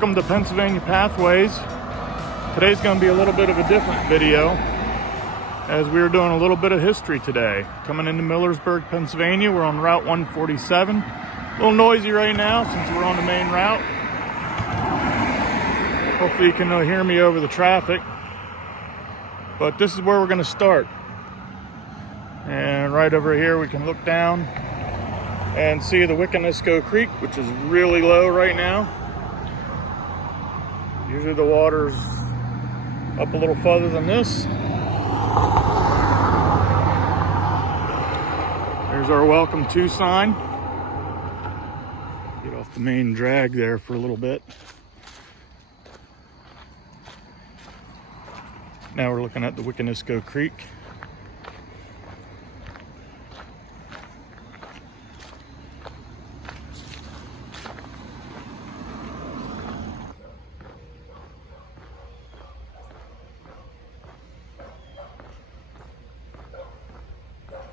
Welcome to Pennsylvania Pathways. Today's going to be a little bit of a different video, as we are doing a little bit of history today. Coming into Millersburg, Pennsylvania, we're on Route 147. A little noisy right now since we're on the main route. Hopefully you can hear me over the traffic. But this is where we're going to start. And right over here we can look down and see the Wiconisco Creek, which is really low right now. Usually the water's up a little further than this. There's our welcome to sign. Get off the main drag there for a little bit. Now we're looking at the Wiconisco Creek.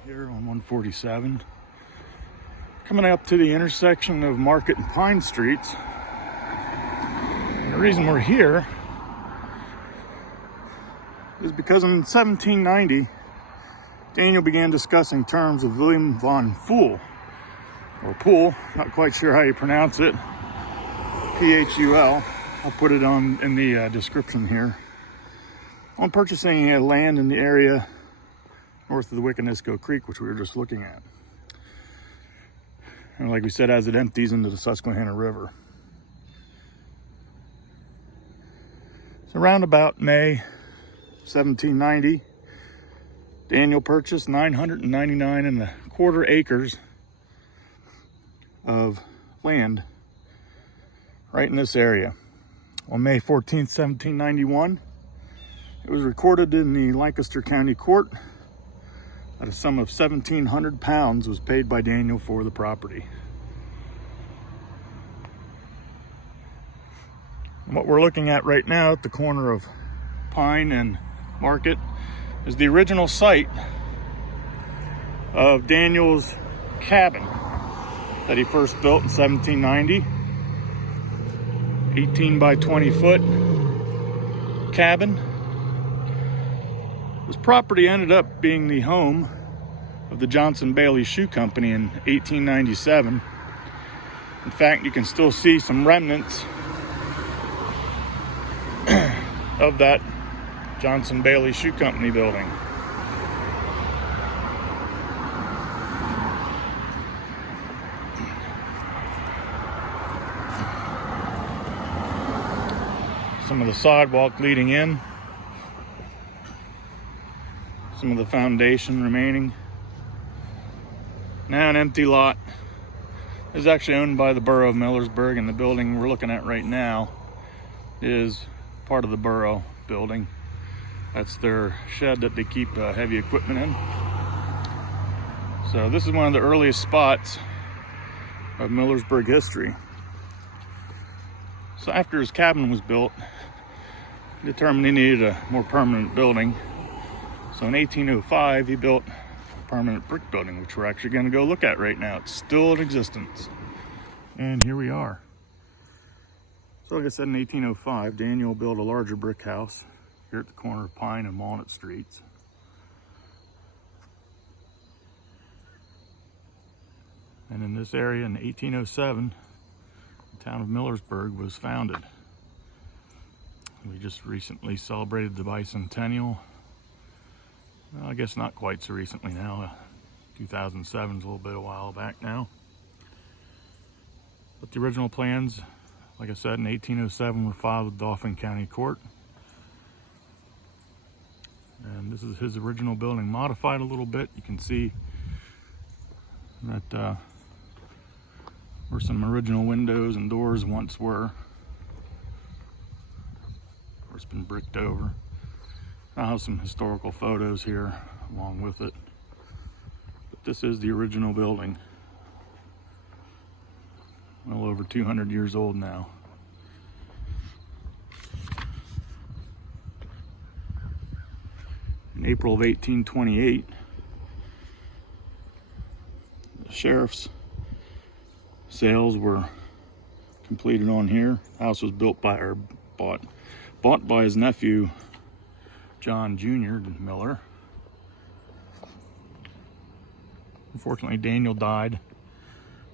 Here on 147, coming up to the intersection of Market and Pine Streets. And the reason we're here is because in 1790, Daniel began discussing terms of William von Poole, or Poole, not quite sure how you pronounce it, P-H-U-L. I'll put it in the description here. On purchasing land in the area north of the Wiconisco Creek, which we were just looking at. And like we said, as it empties into the Susquehanna River. So around about May 1790, Daniel purchased 999.25 acres of land right in this area. On May 14th, 1791, it was recorded in the Lancaster County Court that a sum of 1,700 pounds was paid by Daniel for the property. And what we're looking at right now at the corner of Pine and Market is the original site of Daniel's cabin that he first built in 1790. 18 by 20 foot cabin. This property ended up being the home of the Johnson-Bailie Shoe Company in 1897. In fact, you can still see some remnants of that Johnson-Bailie Shoe Company building. Some of the sidewalk leading in. Some of the foundation remaining. Now an empty lot. Is actually owned by the Borough of Millersburg, and the building we're looking at right now is part of the Borough building. That's their shed that they keep heavy equipment in. So this is one of the earliest spots of Millersburg history. So after his cabin was built, he determined he needed a more permanent building. So in 1805, he built a permanent brick building, which we're actually going to go look at right now. It's still in existence. And here we are. So like I said, in 1805, Daniel built a larger brick house here at the corner of Pine and Walnut Streets. And in this area in 1807, the town of Millersburg was founded. We just recently celebrated the Bicentennial. Well, I guess not quite so recently now. 2007 is a little bit a while back now. But the original plans, like I said, in 1807 were filed with Dauphin County Court. And this is his original building, modified a little bit. You can see that where some original windows and doors once were. It's been bricked over. I have some historical photos here along with it. But this is the original building. Well over 200 years old now. In April of 1828, the sheriff's sales were completed on here. House was built by, or bought by his nephew, John Jr. Miller. Unfortunately, Daniel died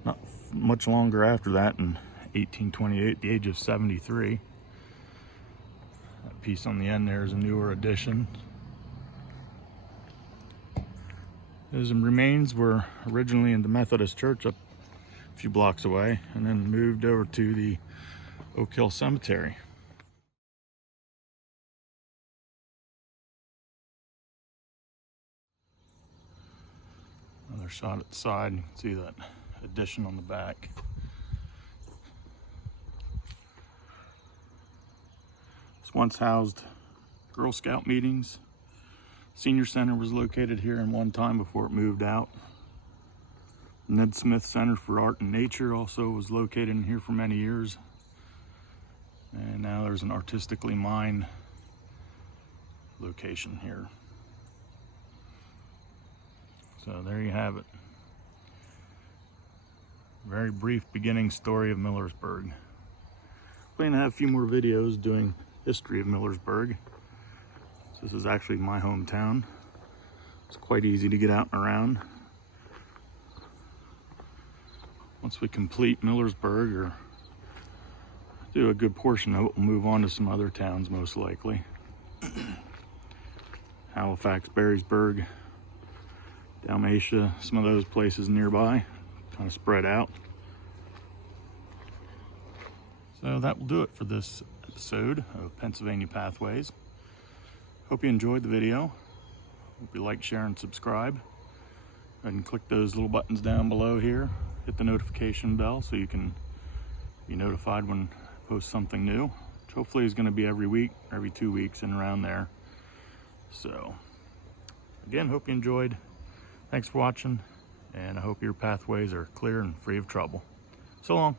not much longer after that in 1828 at the age of 73. That piece on the end there is a newer addition. His remains were originally in the Methodist Church up a few blocks away, and then moved over to the Oak Hill Cemetery. Another shot at the side, you can see that addition on the back. This once housed Girl Scout meetings. Senior Center was located here in one time before it moved out. Ned Smith Center for Art and Nature also was located in here for many years. And now there's an artistically mined location here. So there you have it. Very brief beginning story of Millersburg. Plan to have a few more videos doing history of Millersburg. This is actually my hometown. It's quite easy to get out and around. Once we complete Millersburg, or do a good portion of it, we'll move on to some other towns most likely. Halifax, Berrysburg, Dalmatia, some of those places nearby, kind of spread out. So that will do it for this episode of Pennsylvania Pathways. Hope you enjoyed the video. Hope you like, share, and subscribe. Go ahead and click those little buttons down below here. Hit the notification bell so you can be notified when I post something new, which hopefully is going to be every week, every 2 weeks, and around there. So, again, hope you enjoyed. Thanks for watching, and I hope your pathways are clear and free of trouble. So long.